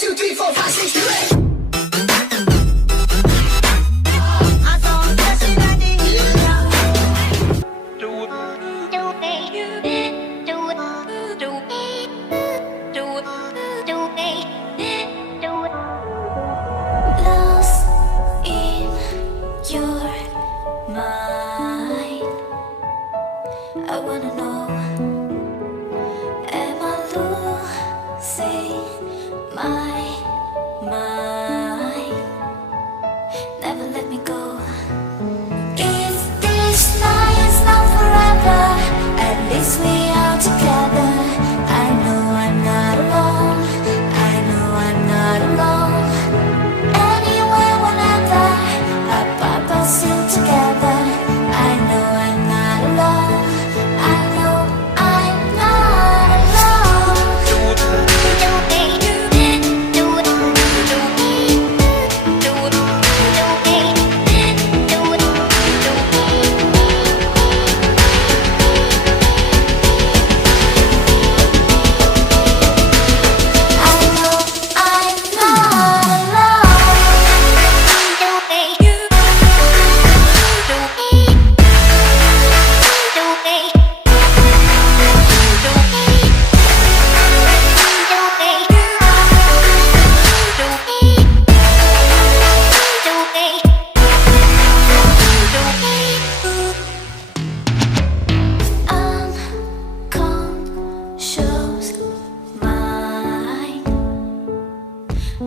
2, 3, 4, 5, 6, 7, 8. Lost in your mind, I wanna know, am I losing my mind? Never let me go. If this night is not forever, at least we are together. I know I'm not alone, I know I'm not alone. Anywhere, whenever, up, still together. I know I'm not alone, I know I'm not alone.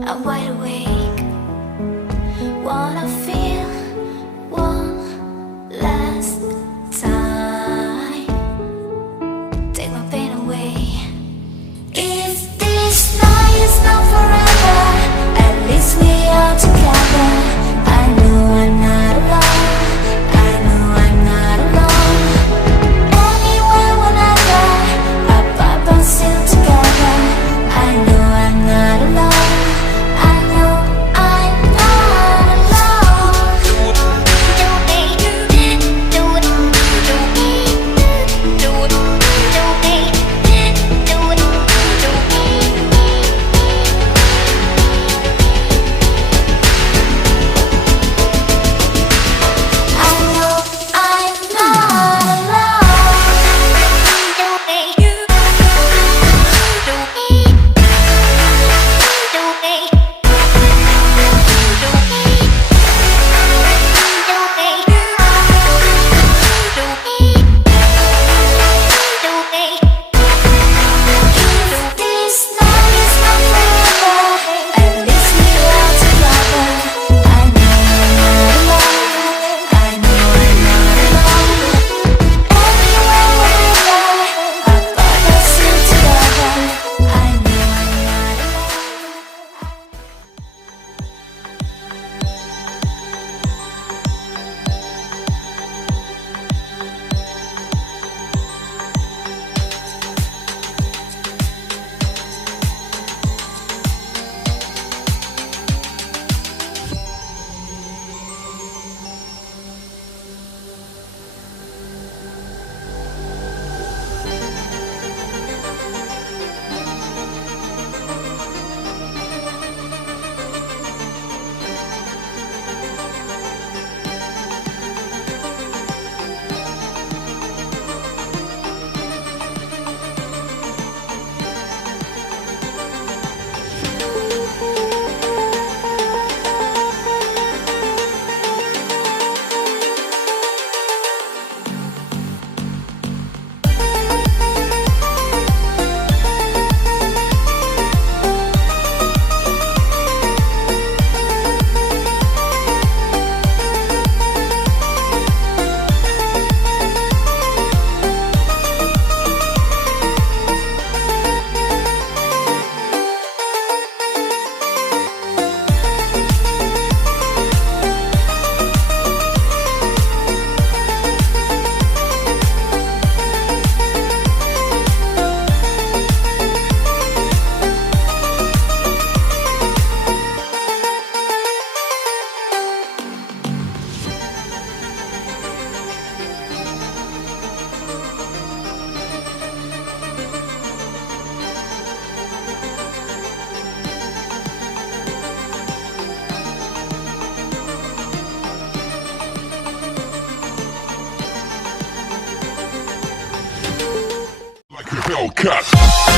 I'm wide awake, wanna feel one last time. Take my pain away. If this night is not forever, at least we are together. I know I'm not alone, I know I'm not alone. Anywhere, whenever, up, still together. I know I'm not alone, I know Hellcat.